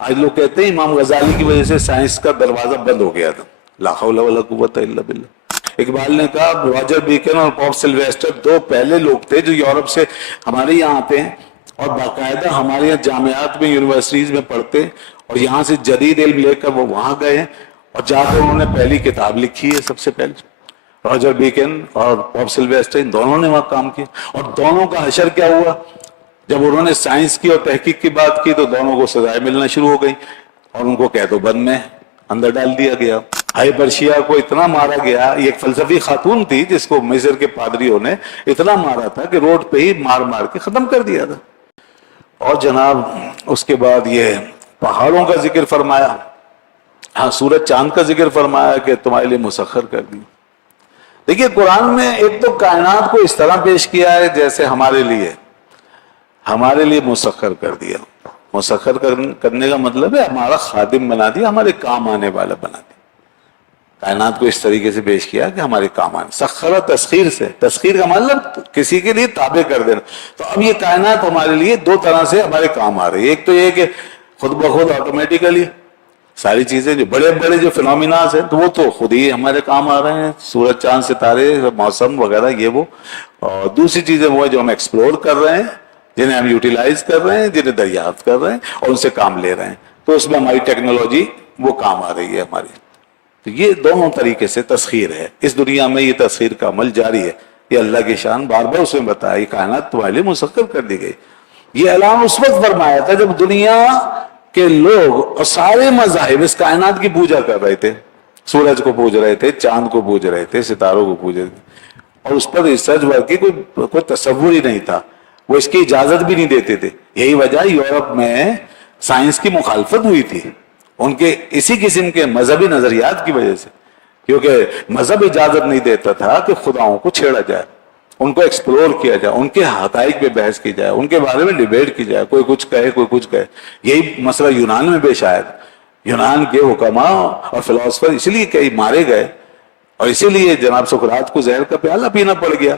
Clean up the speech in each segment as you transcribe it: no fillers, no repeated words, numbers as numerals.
آج لوگ کہتے ہیں امام غزالی کی وجہ سے سائنس کا دروازہ بند ہو گیا تھا. لا حول ولا قوت الا باللہ. اقبال نے کہا راجر بیکن اور پاپ سلویسٹر دو پہلے لوگ تھے جو یورپ سے ہمارے یہاں آتے ہیں اور باقاعدہ ہمارے یہاں جامعات میں یونیورسٹیز میں پڑھتے اور یہاں سے جدید علم لے کر وہ وہاں گئے ہیں اور جا کر انہوں نے پہلی کتاب لکھی ہے. سب سے پہلے راجر بیکن اور پاپ سلویسٹر ان دونوں نے وہاں کام کیا اور دونوں کا حشر کیا ہوا. جب انہوں نے سائنس کی اور تحقیق کی بات کی تو دونوں کو سزائیں ملنا شروع ہو گئی اور ان کو قید و بند میں اندر ڈال دیا گیا. ہائپرشیا کو اتنا مارا گیا, یہ ایک فلسفی خاتون تھی جس کو مصر کے پادریوں نے اتنا مارا تھا کہ روڈ پہ ہی مار مار کے ختم کر دیا تھا. اور جناب اس کے بعد یہ پہاڑوں کا ذکر فرمایا, ہاں سورج چاند کا ذکر فرمایا کہ تمہارے لیے مسخر کر دی. دیکھیے قرآن میں ایک تو کائنات کو اس طرح پیش کیا ہے جیسے ہمارے لیے مسخر کر دیا. مسخر کرنے کا مطلب ہے ہمارا خادم بنا دیا, ہمارے کام آنے والا بنا دیا. کائنات کو اس طریقے سے پیش کیا کہ ہمارے کام آنے. سخر تسخیر سے, تسخیر کا مطلب کسی کے لیے تابع کر دینا. تو اب یہ کائنات ہمارے لیے دو طرح سے ہمارے کام آ رہی ہے. ایک تو یہ کہ خود بخود آٹومیٹیکلی ساری چیزیں جو بڑے بڑے جو فنومیناز ہیں تو وہ تو خود ہی ہمارے کام آ رہے ہیں, سورج چاند ستارے موسم وغیرہ یہ وہ. اور دوسری چیزیں وہ جو ہم ایکسپلور کر رہے ہیں, جنہیں ہم یوٹیلائز کر رہے ہیں, جنہیں دریافت کر رہے ہیں اور ان سے کام لے رہے ہیں. تو اس میں ہماری ٹیکنالوجی وہ کام آ رہی ہے ہماری. تو یہ دونوں طریقے سے تسخیر ہے. اس دنیا میں یہ تسخیر کا عمل جاری ہے. یہ اللہ کی شان بار بار اس میں بتایا, یہ کائنات تمہارے لیے مسخر کر دی گئی. یہ اعلان اس وقت فرمایا تھا جب دنیا کے لوگ اور سارے مذاہب اس کائنات کی پوجا کر رہے تھے. سورج کو پوج رہے تھے, چاند کو پوج رہے تھے, ستاروں کو پوج رہے تھے اور اس پر ریسرچ ورک کی کوئی تصور ہی نہیں تھا. وہ اس کی اجازت بھی نہیں دیتے تھے. یہی وجہ یورپ میں سائنس کی مخالفت ہوئی تھی, ان کے اسی قسم کے مذہبی نظریات کی وجہ سے, کیونکہ مذہب اجازت نہیں دیتا تھا کہ خداؤں کو چھیڑا جائے, ان کو ایکسپلور کیا جائے, ان کے حقائق پہ بحث کی جائے, ان کے بارے میں ڈیبیٹ کی جائے, کوئی کچھ کہے کوئی کچھ کہے. یہی مسئلہ یونان میں پیش آیا تھا. یونان کے حکماء اور فلاسفر اس لیے کئی مارے گئے اور اسی لیے جناب سقراط کو زہر کا پیالہ پینا پڑ گیا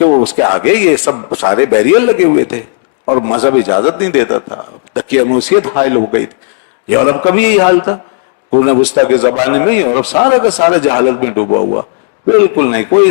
کہ وہ اس کے آگے یہ سب سارے بیریئر لگے ہوئے تھے اور مذہب اجازت نہیں دیتا تھا. تقیانوسیت حائل ہو گئی تھی. یورپ کا بھی یہی حال تھا. قرون وسطیٰ کے زمانے میں یورپ سارا کا سارا جہالت میں ڈوبا ہوا, بالکل نہیں کوئی